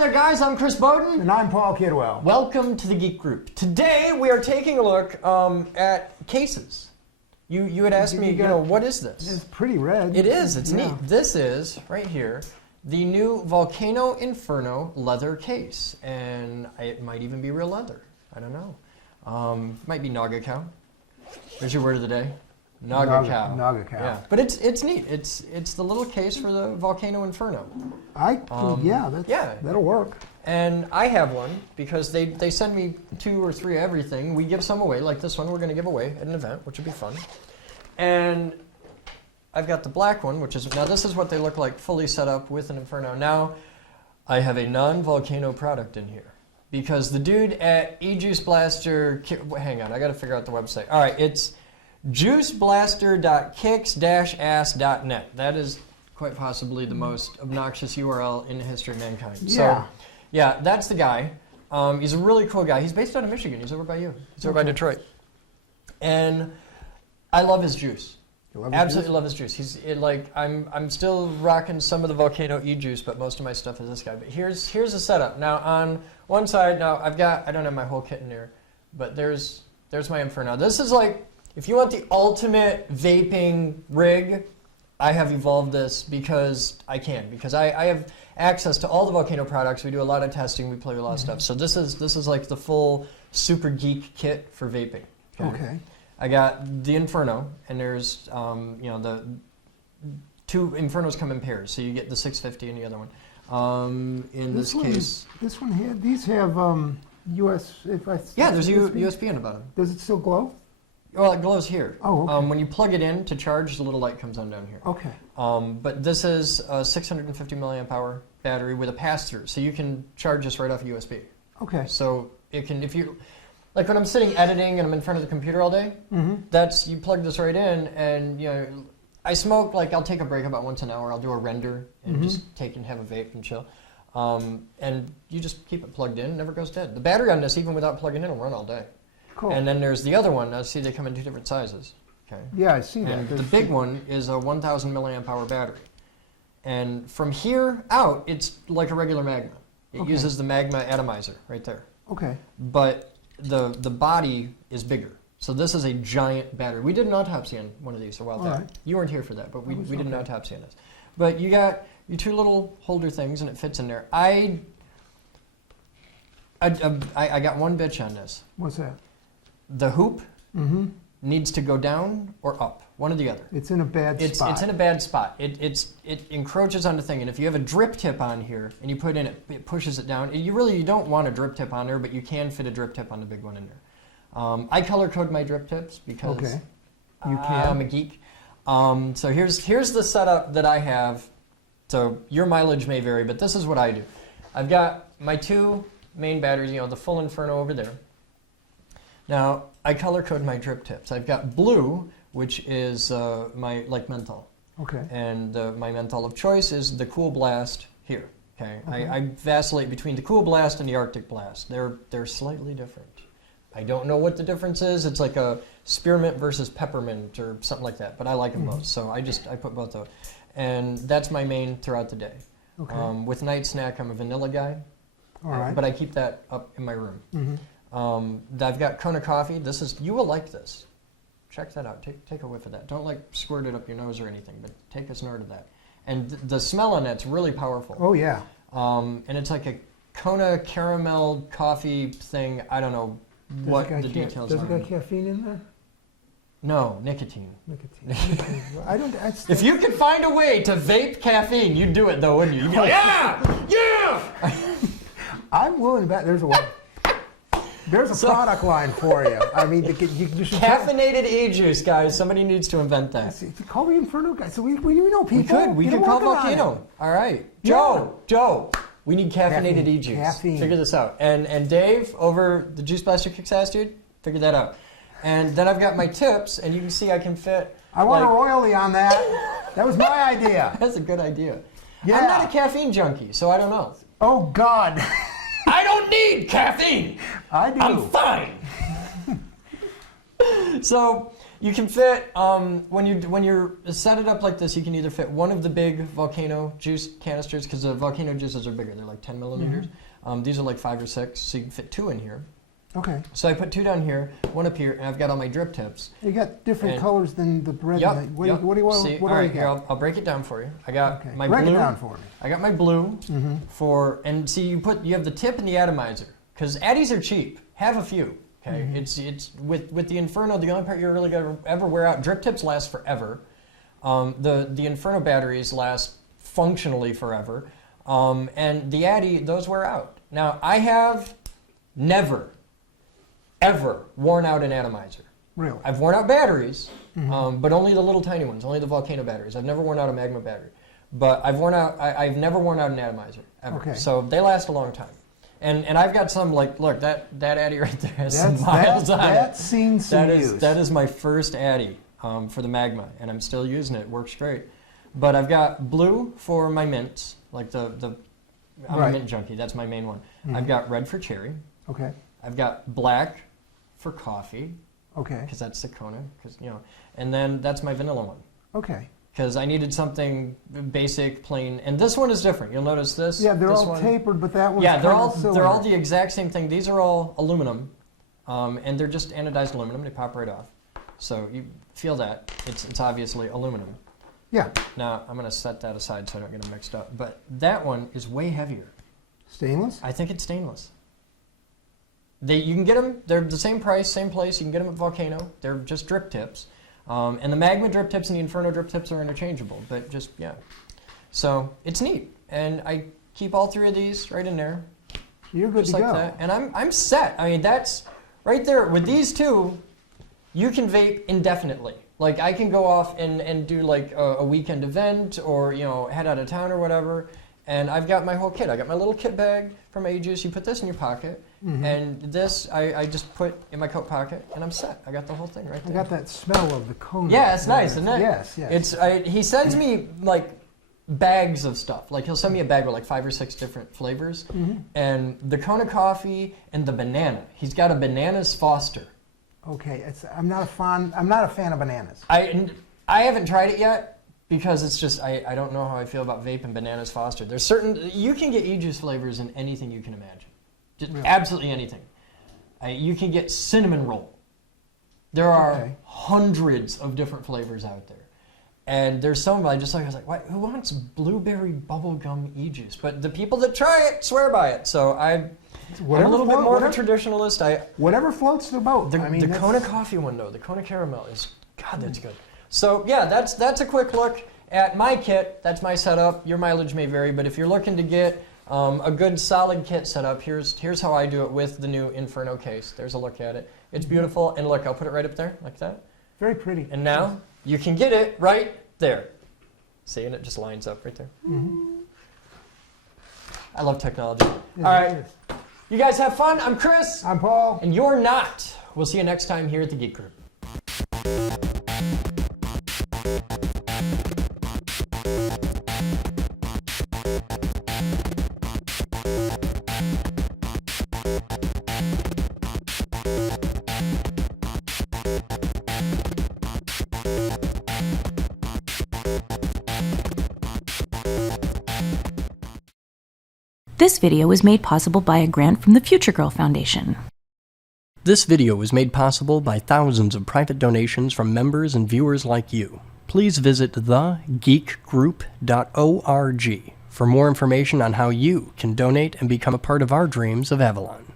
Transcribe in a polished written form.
there, guys. I'm Chris Bowden. And I'm Paul Kidwell. Welcome to the Geek Group. Today we are taking a look at cases. You had asked me, what is this? It's pretty red. It is. It's neat. This is, right here, the new Volcano Inferno leather case. And it might even be real leather. I don't know. Might be Naga cow. There's your word of the day. Naga cow. Naga cow. Yeah. But it's neat. It's the little case for the Volcano Inferno. That'll work. And I have one because they send me 2 or 3 of everything. We give some away, like this one we're going to give away at an event, which would be fun. And I've got the black one, which is, now this is what they look like fully set up with an Inferno. Now, I have a non-Volcano product in here because the dude at e-Juice Blaster, hang on, I got to figure out the website. All right, it's juiceblaster.kicks-ass.net. That is quite possibly the most obnoxious URL in the history of mankind. Yeah. So, yeah, that's the guy. He's a really cool guy. He's based out of Michigan. He's over by you. He's over by Detroit. And I love his juice. Absolutely love his juice. I'm still rocking some of the Volcano e-juice, but most of my stuff is this guy. But here's the setup. Now on one side, I don't have my whole kit in there, but there's my Inferno. This is like, if you want the ultimate vaping rig, I have evolved this because I can. Because I have access to all the Volcano products. We do a lot of testing. We play with a lot of stuff. So this is like the full super geek kit for vaping. Okay. I got the Inferno, and there's the 2 Infernos come in pairs. So you get the 650 and the other one. In this case, this one these have US. There's USB in the bottom. Does it still glow? Well, it glows here. Oh, okay. When you plug it in to charge, the little light comes on down here. Okay. But this is a 650 milliamp hour battery with a pass-through, so you can charge this right off a USB. Okay. So it can, if you, like when I'm sitting editing and I'm in front of the computer all day, you plug this right in, and I smoke, like I'll take a break about once an hour. I'll do a render and just take and have a vape and chill. And you just keep it plugged in, it never goes dead. The battery on this, even without plugging in, will run all day. Cool. And then there's the other one. Now, see, they come in 2 different sizes. Okay. Yeah, I see that. And the big one is a 1,000 milliamp hour battery. And from here out, it's like a regular Magma. It uses the Magma atomizer right there. Okay. But the body is bigger. So this is a giant battery. We did an autopsy on one of these a while back. Right. You weren't here for that, but we did an autopsy on this. But you got your 2 little holder things, and it fits in there. I got one bitch on this. What's that? The hoop needs to go down or up, one or the other. It's in a bad spot. It's in a bad spot. It encroaches on the thing, and if you have a drip tip on here and you put in it pushes it down. You don't want a drip tip on there, but you can fit a drip tip on the big one in there. I color code my drip tips because I'm a geek. So here's the setup that I have. So your mileage may vary, but this is what I do. I've got my 2 main batteries, the full Inferno over there. Now, I color code my drip tips. I've got blue, which is my menthol. Okay. And my menthol of choice is the Cool Blast here. Okay. I vacillate between the Cool Blast and the Arctic Blast. They're slightly different. I don't know what the difference is. It's like a spearmint versus peppermint or something like that. But I like them both, so I put both of them. And that's my main throughout the day. Okay. With night snack, I'm a vanilla guy. All right. But I keep that up in my room. I've got Kona coffee. You will like this. Check that out. Take a whiff of that. Don't squirt it up your nose or anything, but take a snort of that. And the smell on that's really powerful. Oh yeah. And it's like a Kona caramel coffee thing. I don't know what the details are. Does it got caffeine in there? No, nicotine. Nicotine. If you could find a way to vape caffeine, you'd do it though, wouldn't you? You'd be like, yeah. I'm willing to bet there's a way. There's a product line for you. I mean, you should caffeinated e-juice, guys. Somebody needs to invent that. Call the Inferno guys. So we know people. We could call Volcano. All right, Joe. We need caffeinated e-juice. Caffeine. Figure this out. And Dave over the Juice Blaster Kicks Ass dude, figure that out. And then I've got my tips, and you can see I can fit. I want a royalty on that. That was my idea. That's a good idea. Yeah. I'm not a caffeine junkie, so I don't know. Oh God. I don't need caffeine. I do. I'm fine. So You can fit when you're set it up like this. You can either fit one of the big volcano juice canisters because the volcano juices are bigger. They're like 10 milliliters. These are like 5 or 6, so you can fit 2 in here. Okay. So I put 2 down here, 1 up here, and I've got all my drip tips. You got different colors than the bread. Yep. What do you want? See, what all do right, you here, got? I'll break it down for you. I got my break blue. it down for me. I got my blue for, and see, you have the tip and the atomizer because addies are cheap. Have a few. Okay, it's with the Inferno. The only part you're really gonna ever wear out. Drip tips last forever. The Inferno batteries last functionally forever, and the Addy, those wear out. Now I have never, ever worn out an atomizer. Really? I've worn out batteries, but only the little tiny ones, only the Volcano batteries. I've never worn out a Magma battery, but I've never worn out an atomizer ever. Okay. So they last a long time. And I've got some, like, look, that Addy right there has some miles on it. That's seen some use. That is my first Addy for the Magma, and I'm still using it. It works great. But I've got blue for my mints, like I'm a mint junkie. That's my main one. I've got red for cherry. Okay. I've got black for coffee. Okay. Because that's the Kona, and then that's my vanilla one. Okay. Because I needed something basic, plain, and this one is different. You'll notice this. Yeah, they're this all one, tapered, but that one's they're all silver. the exact same thing. These are all aluminum, and they're just anodized aluminum. They pop right off, so you feel that it's obviously aluminum. Yeah. Now I'm going to set that aside so I don't get them mixed up. But that one is way heavier. Stainless? I think it's stainless. You can get them. They're the same price, same place. You can get them at Volcano. They're just drip tips. And the Magma drip tips and the Inferno drip tips are interchangeable, but just, yeah. So it's neat. And I keep all 3 of these right in there. You're good just to like go. that. And I'm set. I mean, that's right there. With these 2, you can vape indefinitely. Like, I can go off and do like a weekend event or, head out of town or whatever. And I've got my whole kit. I got my little kit bag from Aegis. You put this in your pocket. And this I just put in my coat pocket, and I'm set. I got the whole thing right there. I got that smell of the Kona. Yeah, it's nice, isn't it? Yes, yes. He sends me like bags of stuff. Like he'll send me a bag with like 5 or 6 different flavors, and the Kona coffee and the banana. He's got a bananas Foster. Okay, I'm not a fan of bananas. I haven't tried it yet. Because it's just, I don't know how I feel about vape and bananas Foster. There's certain, you can get e-juice flavors in anything you can imagine. Just really? Absolutely anything. You can get cinnamon roll. There are hundreds of different flavors out there. And there's some I was like, who wants blueberry bubblegum e-juice? But the people that try it swear by it. So I'm a little bit more of a traditionalist. Whatever floats the boat. The Kona coffee one, though, the Kona caramel is, God, that's good. So yeah, that's a quick look at my kit. That's my setup. Your mileage may vary, but if you're looking to get a good solid kit set up, here's how I do it with the new Inferno case. There's a look at it. It's beautiful, and look, I'll put it right up there like that. Very pretty. And now you can get it right there. See, and it just lines up right there. I love technology. All right, you guys have fun. I'm Chris. I'm Paul. And you're not. We'll see you next time here at the Geek Group. This video was made possible by a grant from the Future Girl Foundation. This video was made possible by thousands of private donations from members and viewers like you. Please visit thegeekgroup.org for more information on how you can donate and become a part of our dreams of Avalon.